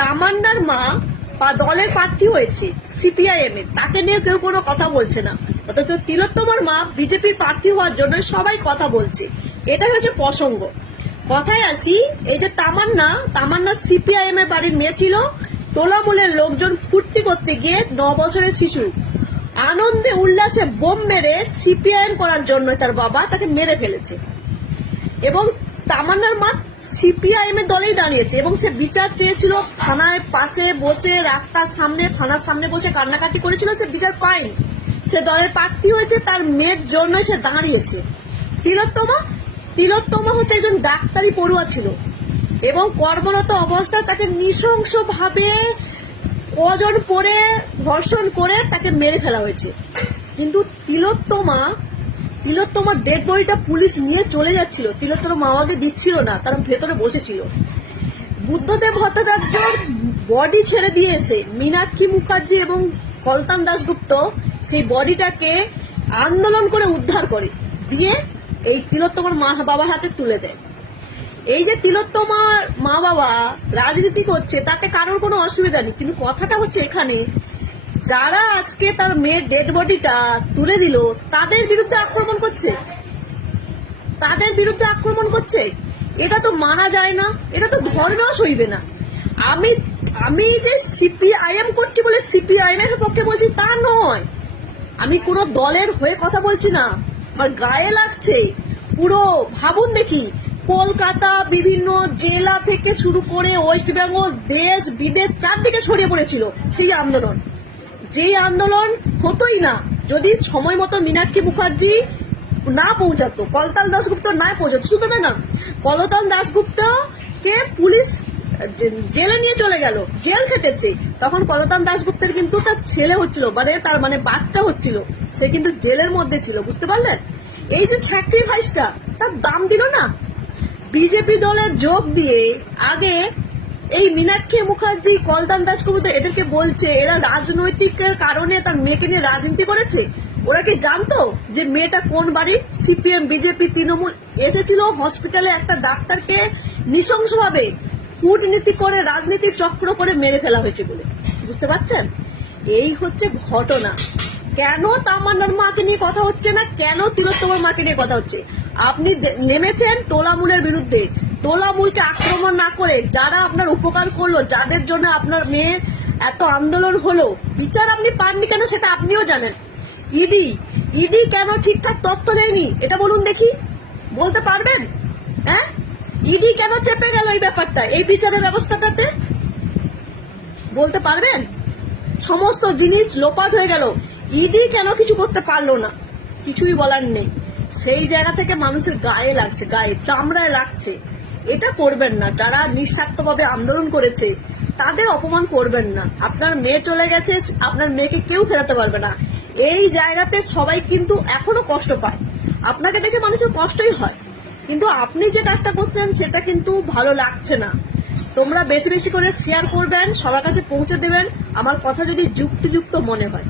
তামান্নার মা বা দলের প্রার্থী হয়েছে সিপিআইএম এর, তাকে নিয়ে কেউ কোনো কথা বলছে না, অথচ তিলোত্তমার মা বিজেপি প্রার্থী হওয়ার জন্য সবাই কথা বলছে। এটাই হচ্ছে প্রসঙ্গ। কথায় আসি, এই যে তামান্না সিপিআইএম এর বাড়ির মেয়ে ছিল। তোলামূলের লোকজন ফুর্তি করতে গিয়ে 9 বছরের শিশু আনন্দে উল্লাসে বোম মেরে সিপিআইএম করার জন্য তার বাবা তাকে মেরে ফেলেছে। এবং তামান্নার মা সিপিআইএম এর দলেই দাঁড়িয়েছে এবং সে বিচার চেয়েছিল, থানায় পাশে বসে রাস্তার সামনে থানার সামনে বসে কান্নাকাটি করেছিল, সে বিচার পায়নি। সে দলের প্রার্থী হয়েছে, তার মেয়ের জন্য সে দাঁড়িয়েছে। তিলোত্তমা হচ্ছে একজন ডাক্তারি পড়ুয়া ছিল এবং কর্মরত অবস্থায় তাকে নৃশংসভাবে কজন পরে ধর্ষণ করে তাকে মেরে ফেলা হয়েছে। কিন্তু তিলোত্তমার ডেড বডিটা পুলিশ নিয়ে চলে যাচ্ছিল, তিলোত্তমার মা বাবাকে দিচ্ছিল না, তারা ভেতরে বসেছিল। বুদ্ধদেব ভট্টাচার্যর বডি ছেড়ে দিয়ে এসে মীনাক্ষী মুখার্জি এবং কলতান দাশগুপ্ত সেই বডিটাকে আন্দোলন করে উদ্ধার করে দিয়ে এই তিলোত্তমার মা বাবার হাতে তুলে দেয়। এই যে তিলোত্তমার মা বাবা রাজনীতি করছে তাতে কারোর কোনো অসুবিধা নেই, কিন্তু কথাটা হচ্ছে এখানে যারা আজকে তার মেয়ের ডেড বডিটা তুলে দিল তাদের বিরুদ্ধে আক্রমণ করছে। এটা তো মানা যায় না, এটা তো ধর্মেও সইবে না। আমি যে সিপিআইএম করছি বলে সিপিআইএম এর পক্ষে বলছি তা নয়, আমি কোনো দলের হয়ে কথা বলছি না, আমার গায়ে লাগছে। পুরো ভাবুন দেখি, কলকাতা বিভিন্ন জেলা থেকে শুরু করে ওয়েস্ট বেঙ্গল দেশ বিদেশ চারদিকে ছড়িয়ে পড়েছিল সেই আন্দোলন। যেই আন্দোলন হতোই না যদি সময় মতো মীনাক্ষী মুখার্জি না পৌঁছাতো, কলতান দাশগুপ্ত না পৌঁছাতো। শুধু তাই না, কলতান দাশগুপ্তকে পুলিশ জেলে নিয়ে চলে গেল, জেল খেটেছে। তখন কলতান দাশগুপ্তের কিন্তু তার ছেলে হচ্ছিল, তার বাচ্চা হচ্ছিল, সে কিন্তু জেলের মধ্যে ছিল, বুঝতে পারলেন? এই যে স্যাক্রিফাইসটা তার দাম দিল না। বিজেপি দলের যোগ দিয়ে আগে এই মীনাক্ষী মুখার্জি কলতান দাশগুপ্ত এদেরকে বলছে এরা রাজনৈতিকের কারণে তার মেয়েকে নিয়ে রাজনীতি করেছে। ওরা কি জানতো যে মেয়েটা কোন বাড়ি? সিপিএম বিজেপি তৃণমূল এসেছিল হসপিটালে একটা ডাক্তারকে নৃশংসভাবে কূটনীতি করে রাজনীতির চক্র করে মেরে ফেলা হয়েছে বলে। বুঝতে পারছেন? এই হচ্ছে ঘটনা। কেন তামান্নার মাকে নিয়ে কথা হচ্ছে না, কেন তিলোত্তমার মাকে নিয়ে কথা হচ্ছে? আপনি নেমেছেন তোলামূলের বিরুদ্ধে। তোলামূলকে আক্রমণ না করে যারা আপনার উপকার করলো, যাদের জন্য আপনার মেয়ের এত আন্দোলন হলো, বিচার আপনি পাননি কেন সেটা আপনিও জানেন। ইডি কেন ঠিকঠাক তথ্য দেয়নি এটা বলুন দেখি, বলতে পারবেন? হ্যাঁ, ইডি কেন চেপে গেল এই ব্যাপারটা, এই বিচারের ব্যবস্থাটাতে বলতে পারবেন? সমস্ত জিনিস লোপাট হয়ে গেল, ইডি কেন কিছু করতে পারলো না? কিছুই বলার নেই। সেই জায়গা থেকে মানুষের গায়ে লাগছে, গায়ে চামড়ায় লাগছে। এটা করবেন না। যারা নিঃস্বার্থভাবে আন্দোলন করেছে তাদের অপমান করবেন না। আপনার মেয়ে চলে গেছে, আপনার মেয়েকে কেউ ফেরাতে পারবে না। এই জায়গাতে সবাই কিন্তু এখনো কষ্ট পায়, আপনাকে দেখে মানুষের কষ্টই হয়, কিন্তু আপনি যে কাজটা করছেন সেটা কিন্তু ভালো লাগছে না। তোমরা বেশি বেশি করে শেয়ার করবেন, সবার কাছে পৌঁছে দেবেন আমার কথা যদি যুক্তিযুক্ত মনে হয়।